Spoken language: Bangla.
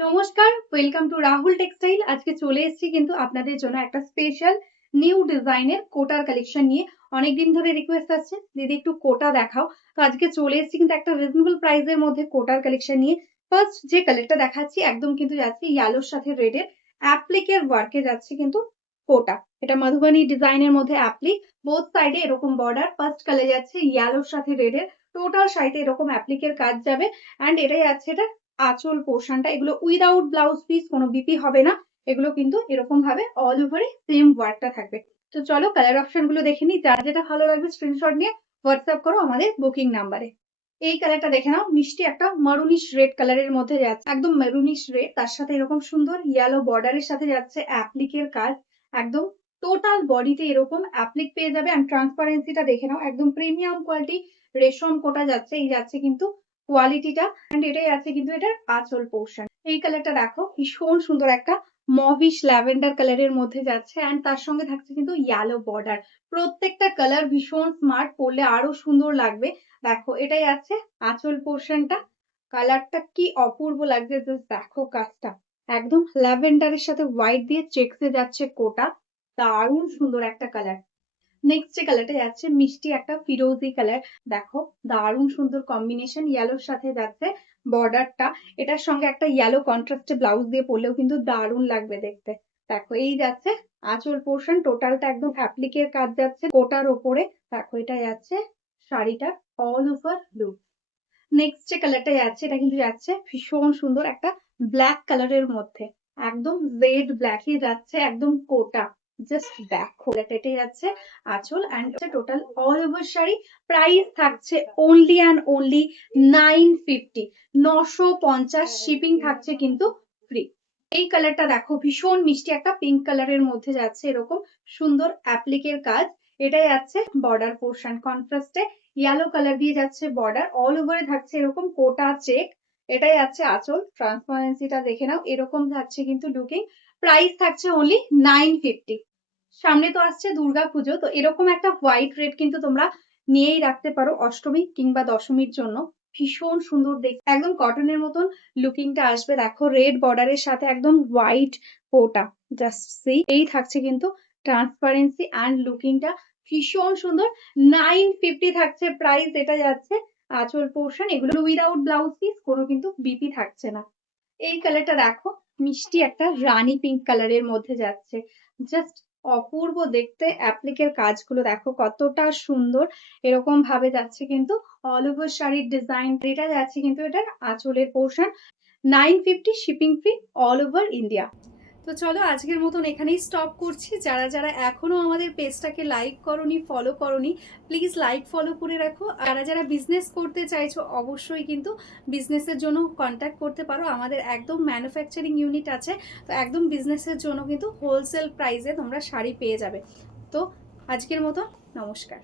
নমস্কার, ওয়েলকাম টু রাহুল টেক্সটাইল। আজকে চলে এসেছি কিন্তু আপনাদের জন্য একটা স্পেশাল নিউ ডিজাইনের কোটার কালেকশন নিয়ে। অনেকদিন ধরে রিকোয়েস্ট আসছে, দিদি একটু কোটা দেখাও। তো আজকে চলে এসেছি কিন্তু একটা রিজনেবল প্রাইসের মধ্যে কোটার কালেকশন নিয়ে। ফার্স্ট যে কালারটা দেখাচ্ছি একদম কিন্তু যাচ্ছে ইয়েলোর সাথে রেডের অ্যাপ্লিকের ওয়ার্কে যাচ্ছে কিন্তু কোটা। এটা মধুবানী ডিজাইনের মধ্যে অ্যাপ্লিক, বোথ সাইডে এরকম বর্ডার। ফার্স্ট কালার যাচ্ছে ইয়েলোর সাথে রেডের, টোটাল সাইডে এরকম অ্যাপ্লিকের কাজ যাবে। অ্যান্ড এটাই যাচ্ছে এটা আঁচল পোর্শনটা। এগুলো উইদাউট ব্লাউজ পিস, কোনো বিপি হবে না। এগুলো কিন্তু এরকম ভাবে অল ওভারে সেম ওয়ার্কটা থাকবে। তো চলো কালার অপশন গুলো দেখে নিই। যার যেটা ভালো লাগবে স্ক্রিনশট নিয়ে হোয়াটসঅ্যাপ করো আমাদের বুকিং নাম্বারে। এই কালারটা দেখে নাও, মিষ্টি একটা মারুনিশ রেড কালারের মধ্যে যাচ্ছে, একদম মেরুনিশ রেড, তার সাথে এরকম সুন্দর ইয়েলো বর্ডারের সাথে যাচ্ছে অ্যাপ্লিকের কাজ। একদম টোটাল বডিতে এরকম অ্যাপ্লিক পেয়ে যাবে। অ্যান্ড ট্রান্সপারেন্সিটা দেখে নাও, একদম প্রিমিয়াম কোয়ালিটি রেশম কোটা যাচ্ছে। এই যাচ্ছে কিন্তু কোয়ালিটিটা। এন্ড এটাই আছে কিন্তু এটার আঁচল পোর্শন। এই কালারটা দেখো, ভীষণ সুন্দর একটা মভিশ ল্যাভেন্ডার কালারের মধ্যে যাচ্ছে। এন্ড তার সঙ্গে থাকছে কিন্তু ইয়েলো বর্ডার। প্রত্যেকটা কালার ভীষণ স্মার্ট, পরলে আরো সুন্দর লাগবে। দেখো এটাই আছে আঁচল পোর্শনটা। কালারটা কি অপূর্ব লাগছে, জাস্ট দেখো কাজটা। একদম ল্যাভেন্ডারের সাথে হোয়াইট দিয়ে চেক্সে যাচ্ছে কোটা, দারুণ সুন্দর একটা কালার। নেক্সট যে কালারটা যাচ্ছে মিষ্টি একটা ফিরোজি কালার। দেখো দারুণ সুন্দর কম্বিনেশন, ইয়েলোর সাথে যাচ্ছে বর্ডারটা। এটার সঙ্গে একটা ইয়েলো কন্ট্রাস্টে ব্লাউজ দিয়ে পরলেও কিন্তু দারুণ লাগবে দেখতে। দেখো এই যাচ্ছে আঁচল পোর্শন, টোটালটা একদম অ্যাপ্লিকের কাজ যাচ্ছে কোটার ওপরে। দেখো এটা যাচ্ছে শাড়িটা অল ওভার লুক। নেক্সট যে কালারটা যাচ্ছে এটা কিন্তু যাচ্ছে ভীষণ সুন্দর একটা ব্ল্যাক কালারের মধ্যে, একদম রেড ব্ল্যাকে যাচ্ছে একদম কোটা। জাস্ট দেখো এটাই যাচ্ছে আঁচল। And total all over sari price থাকছে অনলি অ্যান্ড অনলি 950, 950। শিপিং থাকছে কিন্তু ফ্রি। এই কালারটা দেখো, ভীষণ মিষ্টি একটা পিঙ্ক কালারের মধ্যে যাচ্ছে এরকম সুন্দর অ্যাপ্লিকের কাজ। এটাই যাচ্ছে বর্ডার পোর্শন, কন্ট্রাস্টে ইয়েলো কালার দিয়ে যাচ্ছে বর্ডার, অল ওভারে থাকছে এরকম কোটা চেক। এটাই যাচ্ছে আঁচল। ট্রান্সপারেন্সিটা দেখে নাও, এরকম যাচ্ছে কিন্তু লুকিং। প্রাইস থাকছে অনলি 950। সামনে তো আসছে দুর্গা পুজো, তো এরকম একটা হোয়াইট রেড কিন্তু তোমরা নিয়েই রাখতে পারো অষ্টমী কিংবা দশমীর জন্য। ভীষণ সুন্দর দেখতে, একদম কটনের মতন লুকিংটা আসবে। দেখো রেড বর্ডারের সাথে একদম হোয়াইট কোটা, জাস্ট সি। এই থাকছে কিন্তু ট্রান্সপারেন্সি অ্যান্ড লুকিংটা ভীষণ সুন্দর। 950 থাকছে প্রাইস। এটা যাচ্ছে আঁচল পোর্শন, এগুলো উইদাউট ব্লাউজ পিস, কোনো কিন্তু বিপি থাকছে না। এই কালারটা দেখো, মিষ্টি একটা রানী পিঙ্ক কালারের মধ্যে যাচ্ছে, জাস্ট অপূর্ব দেখতে। অ্যাপ্লিকের কাজগুলো দেখো কতটা সুন্দর, এরকম ভাবে যাচ্ছে কিন্তু অল ওভার শাড়ির ডিজাইন। এটা যাচ্ছে কিন্তু এটার আঁচলের portion. 950, shipping free all over India. তো চলো আজকের মতন এখানেই স্টপ করছি। যারা যারা এখনো আমাদের পেজটাকে লাইক করনি, ফলো করনি, প্লিজ লাইক ফলো করে রাখো। আর যারা বিজনেস করতে চাইছো অবশ্যই কিন্তু বিজনেসের জন্য কন্ট্যাক্ট করতে পারো। আমাদের একদম ম্যানুফ্যাকচারিং ইউনিট আছে, তো একদম বিজনেসের জন্য কিন্তু হোলসেল প্রাইসে তোমরা শাড়ি পেয়ে যাবে। তো আজকের মতো নমস্কার।